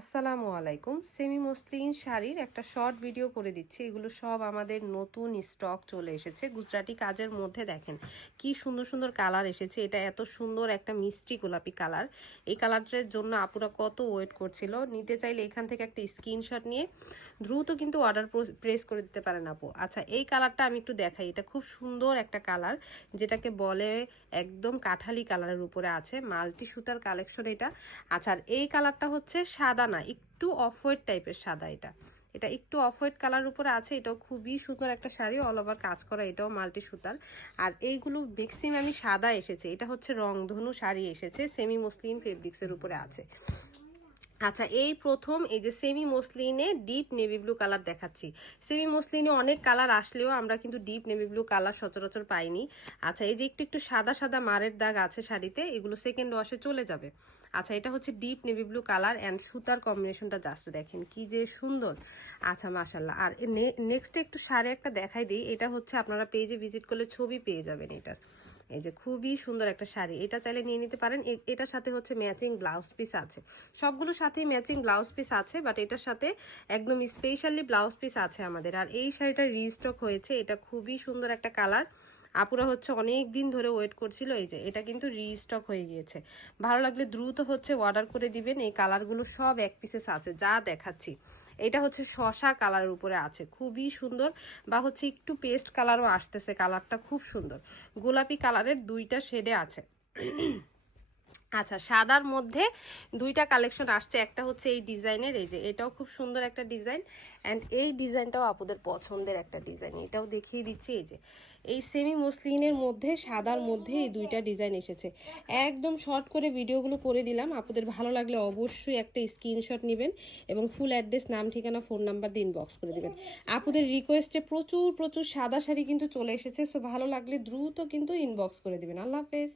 আসসালামু আলাইকুম। Semi muslin শাড়ির একটা শর্ট ভিডিও করে দিচ্ছি। এগুলো সব আমাদের নতুন স্টক চলে এসেছে। গুজরাটি কাজের মধ্যে দেখেন কি সুন্দর সুন্দর কালার এসেছে। এটা এত সুন্দর একটা মিষ্টি গোলাপি কালার। এই কালারটার জন্য আপুরা কত ওয়েট করছিল। নিতে চাইলে এখান থেকে একটা স্ক্রিনশট নিয়ে দ্রুত কিন্তু অর্ডার প্রেস করে দিতে পারেন আপু। আচ্ছা এই কালারটা আমি একটু দেখাই। এটা খুব সুন্দর একটা কালার, যেটাকে বলে একদম কাঠালি কালারের উপরে আছে। মাল্টি সুতার কালেকশন এটা। আচ্ছা আর এই কালারটা হচ্ছে সাদা না, একটু অফ হোয়াইট টাইপের সাদা এটা। এটা একটু অফ হোয়াইট কালার উপরে আছে, এটাও খুবই সুন্দর একটা শাড়ি অল ওভার কাজ করা, এটাও মাল্টি সুতার আর এইগুলো ম্যাক্সিমামই সাদা এসেছে, এটা হচ্ছে রংধনু শাড়ি এসেছে সেমি মসলিন ফেব্রিক্সের উপরে আছে। আচ্ছা এই প্রথম এই যে সেমি মসলিনে ডিপ নেভি ব্লু কালার দেখাচ্ছি। সেমি মসলিনে অনেক কালার আসলেও আমরা কিন্তু ডিপ নেভি ব্লু কালার সচরাচর পাইনি। আচ্ছা এই যে একটু একটু সাদা সাদা মারের দাগ আছে শাড়িতে, এগুলো সেকেন্ড ওয়াশে চলে যাবে। আচ্ছা এটা হচ্ছে deep navy blue colour and সুতার কম্বিনেশনটা জাস্ট দেখেন কি যে সুন্দর। আচ্ছা মাশাল্লাহ আর নেক্সট একটু শাড়ি একটা দেখাই দিই। এটা হচ্ছে আপনারা পেজে ভিজিট করলে ছবি পেয়ে যাবেন এটার। এই যে খুবই সুন্দর একটা শাড়ি। এটা চাইলে নিয়ে নিতে পারেন। এটার সাথে হচ্ছে ম্যাচিং ব্লাউজ পিস আছে। সবগুলোর সাথেই ম্যাচিং ব্লাউজ পিস আছে বাট এটার সাথে একদম স্পেশালি ব্লাউজ পিস আছে আমাদের। আর এই শাড়িটা রিস্টক হয়েছে। এটা খুবই সুন্দর একটা কালার আপুরা হচ্ছে অনেক দিন ধরে ওয়েট করছিল। এই যে এটা কিন্তু রিস্টক হয়ে গিয়েছে। ভালো লাগলে দ্রুত হচ্ছে অর্ডার করে দিবেন। এই কালারগুলো সব এক পিসেস আছে। যা দেখাচ্ছি। এটা হচ্ছে শশা কালারের উপরে আছে। খুবই সুন্দর বা হচ্ছে একটু পেস্ট কালারও আসতেছে, কালারটা খুব সুন্দর। গোলাপি কালারের দুইটা শেডে আছে। আচ্ছা সাদার মধ্যে দুইটা কালেকশন আসছে। একটা হচ্ছে এই ডিজাইনের, এই যে এটাও খুব সুন্দর একটা ডিজাইন। অ্যান্ড এই ডিজাইনটাও আপুদের পছন্দের একটা ডিজাইন। এটাও দেখিয়ে দিচ্ছি, এই যে। এই সেমি মসলিনের মধ্যে, সাদার মধ্যে এই দুইটা ডিজাইন এসেছে। একদম শর্ট করে ভিডিওগুলো করে দিলাম। আপুদের ভালো লাগলে অবশ্যই একটা স্ক্রিনশট নেবেন এবং ফুল অ্যাড্রেস নাম, ঠিকানা ফোন নাম্বার দিয়ে ইনবক্স করে দেবেন। আপুদের রিকোয়েস্টে প্রচুর প্রচুর সাদা শাড়ি কিন্তু চলে এসেছে। সো ভালো লাগলে দ্রুত কিন্তু ইনবক্স করে দেবেন। আল্লাহ হাফেজ।